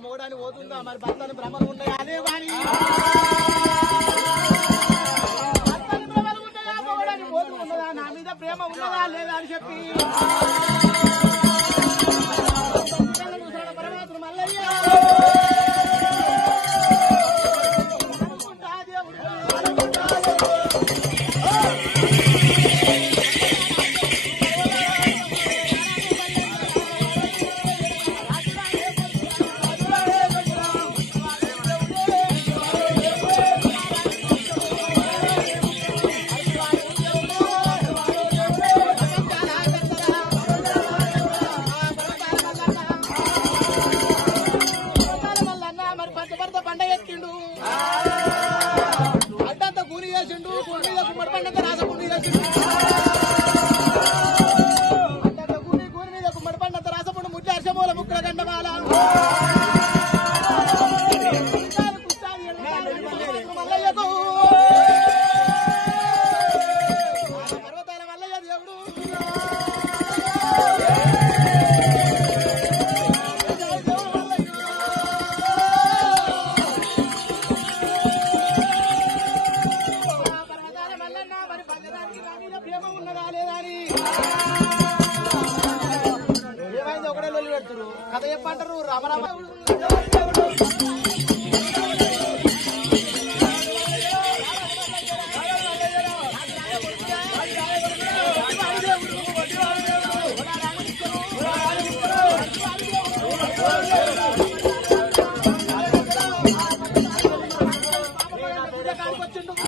మొగడాన్ని పోతుందా మరి భర్తని భ్రమలు ఉన్నాయా అదే వాణి భర్తని భ్రమలు ఉన్నాయా మొగడాన్ని పోతున్నదా నా మీద ప్రేమ ఉన్నదా లేదా అని చెప్పి పరమాత్మ మల్లయ్య ఏమైంది ఒకడే లొల్లి పెడుతురు కథ చెప్పంటారు రామరామ